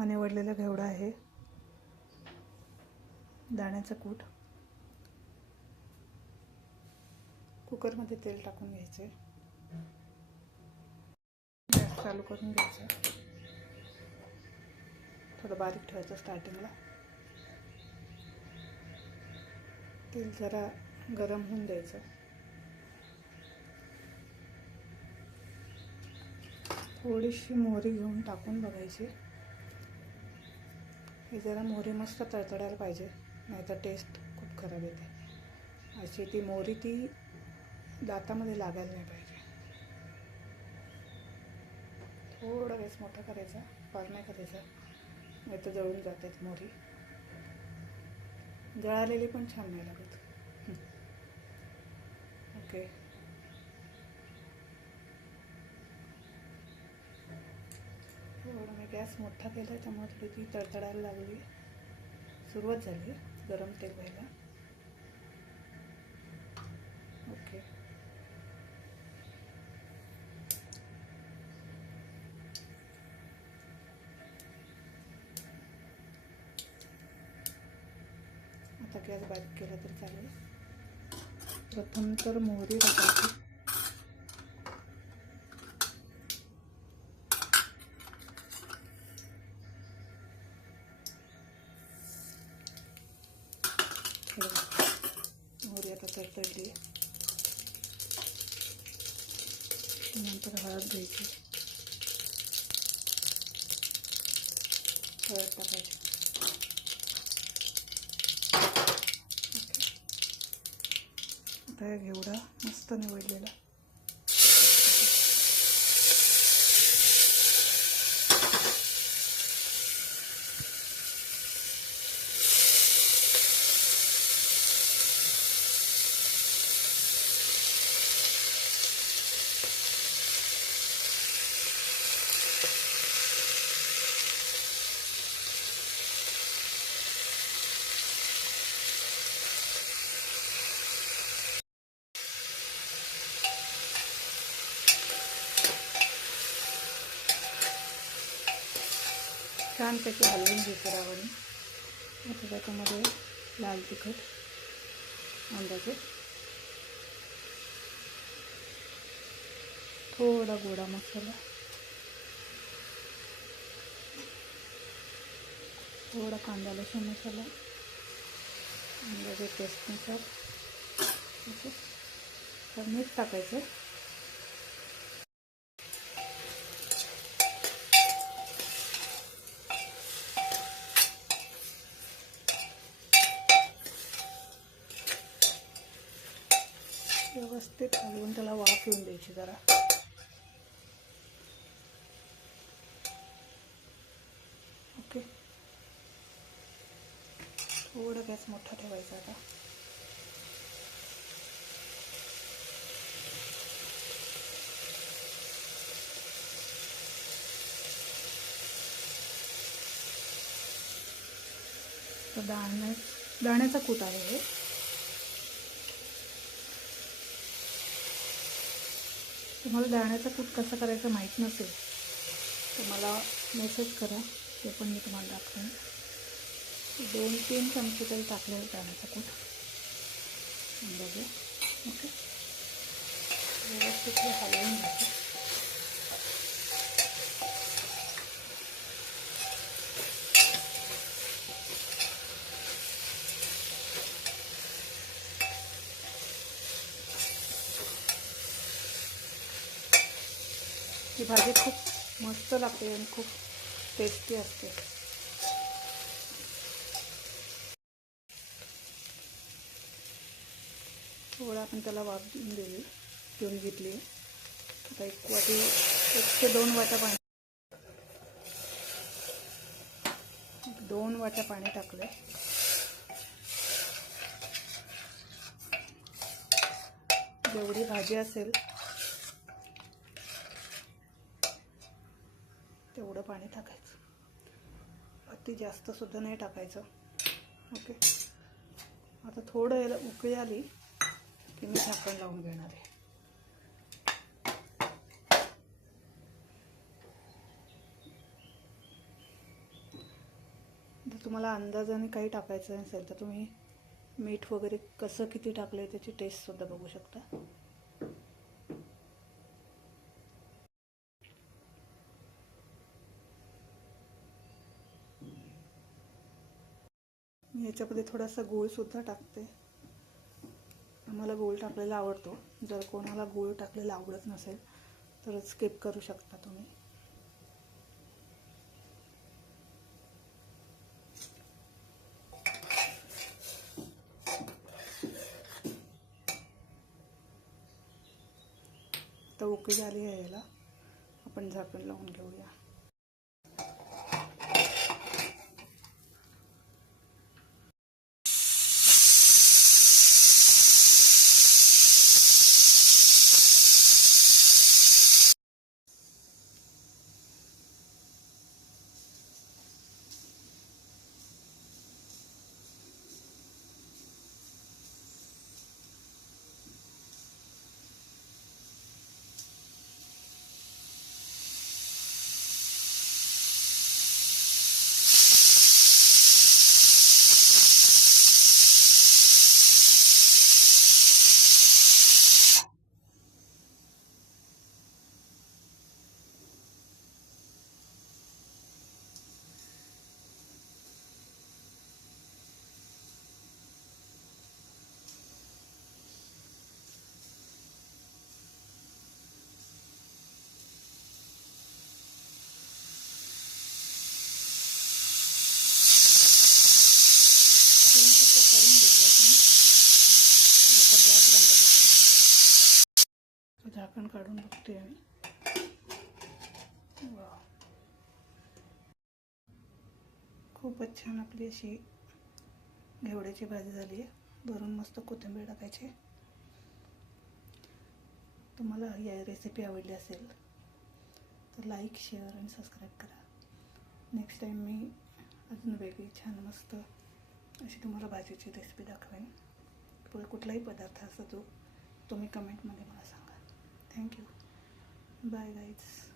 हा निवडलेला घेवडा आहे, दाण्याचं कूट. कुकरमध्ये तेल टाकून घ्यायचे, गॅस चालू करून घ्यायचा, थोडं बारीक ठेवायचं स्टार्टिंगला. तेल जरा गरम होऊन द्यायचं. थोडीशी मोहरी घेऊन टाकून बघायची. हे जरा मोहरी मस्त तळतळायला पाहिजे, नाहीतर टेस्ट खूप खराब येते. अशी ती मोहरी ती दातामध्ये लागायला नाही पाहिजे. थोडा गॅस मोठा करायचा, फार नाही करायचा, नाही तर जळून जातात मोहरी. जळालेली पण छान नाही लागत. ओके, थोडं मी गॅस मोठा केला त्यामुळे थोडी ती तडतडायला लागली, सुरुवात झाली गरम तेल व्हायला. ओके, आता गॅस बारीक केला तर चालेल. प्रथम तर मोहरी टाकायची, मोहरी आता तडतडली. नंतर हळद घ्यायची, हळद टाकायची. आता हे घेवडा मस्त निवडलेला. छानपैकी हलवून घ्यायचं रावणी. आता त्याच्यामध्ये लाल तिखट अंदाजे, थोडा गोडा मसाला, थोडा कांदा लसूण मसाला अंदाजे टेस्टनुसार. ओके, तर मीठ टाकायचं. व्यवस्थित हलवून त्याला वाफ येऊन द्यायची जरा. ओके, थोडा गॅस मोठा ठेवायचा आता. तर दाण्याचा कूट आहे हे. तुम्हाला दाण्याचा कूट कसा करायचा माहीत नसेल तर मला मेसेज करा, ते पण मी तुम्हाला दाखवेन. 2-3 चमचे तरी टाकले दाण्याचा कूट अंदाजे. ओके, व्यवस्थित हलवून घ्यायचं. ही भाजी खूप मस्त लागते आणि खूप टेस्टी असते. थोडा आपण त्याला वाफ देऊन घेतली. आता 1 ते 2 वाट्या पाणी, 2 वाट्या पाणी टाकलं. जेवढी भाजी असेल तेवढं पाणी टाकायचं, अति जास्त सुद्धा नाही टाकायचं. ओके, आता थोडं याला उकळी आली की मी झाकण लावून घेणार आहे. तुम्हाला अंदाजाने काही टाकायचं नसेल तर तुम्ही मीठ वगैरे कसं किती टाकलं आहे त्याची टेस्टसुद्धा बघू शकता. मी याच्यामध्ये थोडासा गूळसुद्धा टाकते. मला गूळ टाकलेला आवडतो. जर कोणाला गूळ टाकलेला आवडत नसेल तर स्किप करू शकता तुम्ही. तर ओके झाली आहे. याला आपण झाकण लावून घेऊया. करून घेतलं तुम्ही. गॅस बंद करते. झाकण काढून बघते मी. वा, खूपच छान आपली अशी घेवड्याची भाजी झाली आहे. वरून मस्त कोथिंबीर टाकायची. तुम्हाला ही रेसिपी आवडली असेल तर लाईक, शेअर आणि सबस्क्राईब करा. नेक्स्ट टाईम मी अजून वेगळी छान मस्त अशी तुम्हाला भाजीची रेसिपी दाखवेन. कुठलाही पदार्थ असतो तो तुम्ही कमेंटमध्ये मला सांगा. थँक्यू. Bye guys.